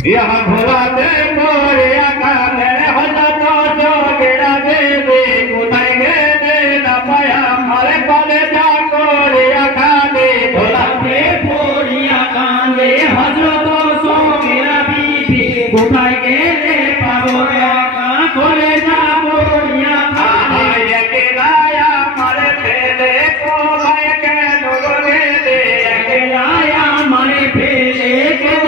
यह भोला दे मोरिया काने होता तो जो गिरा देवे कुदाई दे न पाया मारे पाले जा कोरिया काने भोला दे मोरिया काने होता तो जो गिरा बीबी कुदाई दे पावोया का कोले जा मोरिया काने ये के लाया मारे फेले को भाई के नोगे दे के लाया मारे फेले के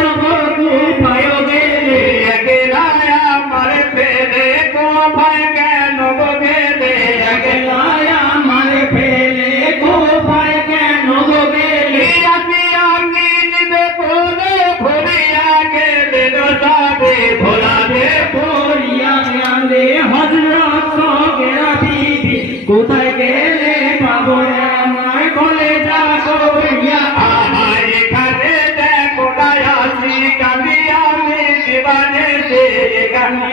भोला दे बोरिया दे हजरत सो गेरा बीबी कोথায় গেলে পাবো আমায় বলে যা গোরিয়া আমার এখানে দেখো আসি কাঁদি আমি জীবনে সে এখানে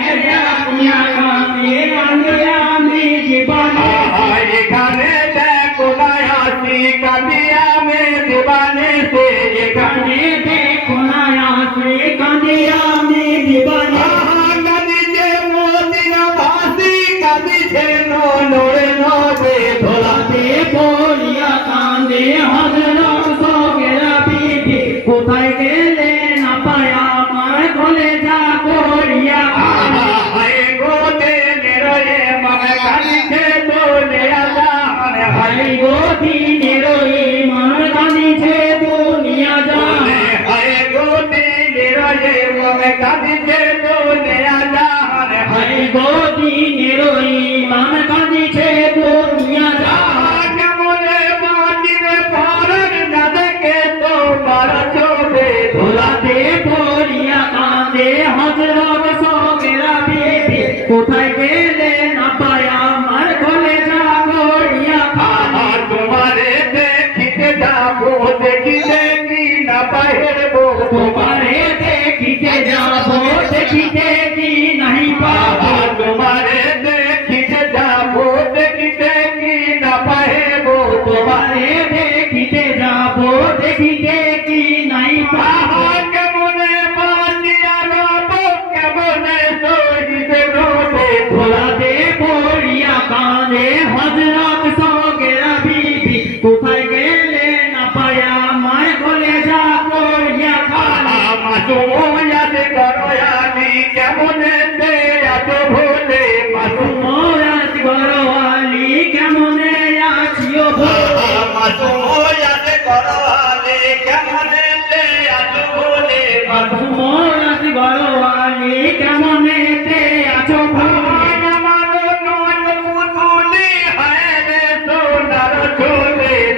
আমি জীবনে এখানে দেখো আসি কাঁদি আমি জীবনে সে এখানে দেখো আসি কাঁদি আমি জীবনে কাঁদি যে মোদিনা ভাসি কাঁদি যে নড়ে নড়ে ভোলা দে বলিয়া কাঁদে হজরত সগেরা বিবি কোথায় গেলে না পায়া আমার কোলে যা করিয়া হায় গোদে নেরয়ে মনে কাঁদিছে বলে আজা হায় গোদি নেরয়ে মনে কাঁদিছে দুনিয়া যা হায় গোদি নেরয়ে মনে কাঁদিছে দুনিয়া যা হায় গোদি নেরয়ে মনে কাঁদিছে দুনিয়া যা কেমনে বাঁচিবে পারন না দেখে তোমার চোখে ভোলা দে বলিয়া কাঁদে হজরত সগেরা বিবি কোথায় গেলে না পায়া আমার কোলে যা গড়িয়া আমার তোমারে দেখিতে যাবো দেখিতে কি না পাইবো তোমারে দেখিতে যাবো দেখিতে কি নাই পাবো তোমারে দেখিতে যাবো দেখিতে কি না পাইবো তোমারে দেখিতে যাবো দেখিতে কি নাই পাবো কেমনে বাঁচিয়া রব কেমনে সহিতে রবে ভোলা দে বলিয়া কাঁদে হজরত সগেরা বিবি কোথায় গেলে না পায়া আমার কোলে যা করিয়া খালা মাসুম ইয়াদ করো আমি কেমনে দে এত ভোলে মাসুম ইয়াদ করো আলী কেমনে আছিও ভোলে মাসুম ইয়াদ করো আলী কেমনে দে এত ভোলে মাসুম ইয়াদ করো আলী কেমনে দে এত ভোলে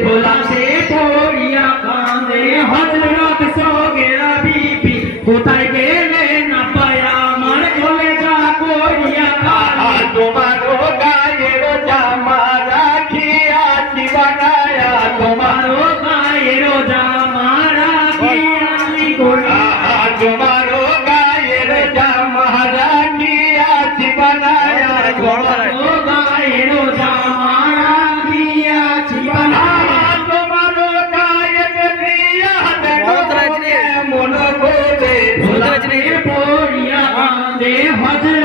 ভোলা দে বলিয়া কাঁদে হজরত সগেরা বিবি কোথায় গেলে না পায়া আমার কোলে যা করিয়া খালা তোমার গায়ের জামা রাখিয়াছি বানায়া তোমার গায়ের জামা রাখিয়াছি গোলা তোমার গায়ের জামা রাখিয়াছি বানায়া তোমার গায়ের জামা রাখিয়াছি বানায়া তোমার গায়ের দিয়া মন বলে ভোলা দে বলিয়া কাঁদে হজরত